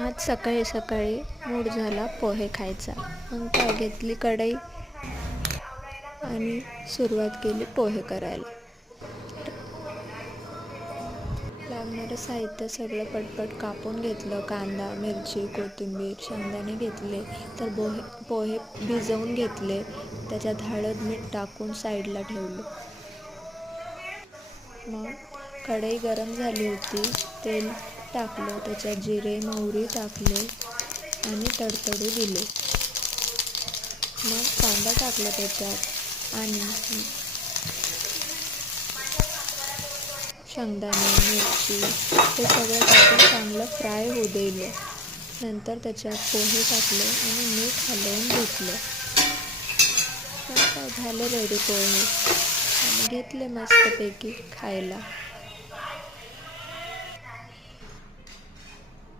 आज सकाळी सकाळी मूड झाला पोहे खायचा. मग काय घेतली कढई आणि सुरुवात केली पोहे करायला. लागणारं साहित्य सगळं पटपट कापून घेतलं. कांदा, मिरची, कोथिंबीर, शेंगदाणे घेतले. तर पोहे भिजवून घेतले. त्याच्यात हळद मीठ टाकून साईडला ठेवलं. मग कढई गरम झाली होती. तेल टाकलं. त्याच्यात जिरे मोहरी टाकले आणि तडतडू दिले. मग कांदा टाकला त्याच्यात आणि शेंगदाणे मिरची हे सगळं टाकून चांगलं फ्राय होऊ दिलं. नंतर त्याच्यात पोहे टाकले आणि मीठ हलवून घेतलं. मग काय झाले रेडी पोहे आणि घेतले मस्तपैकी खायला.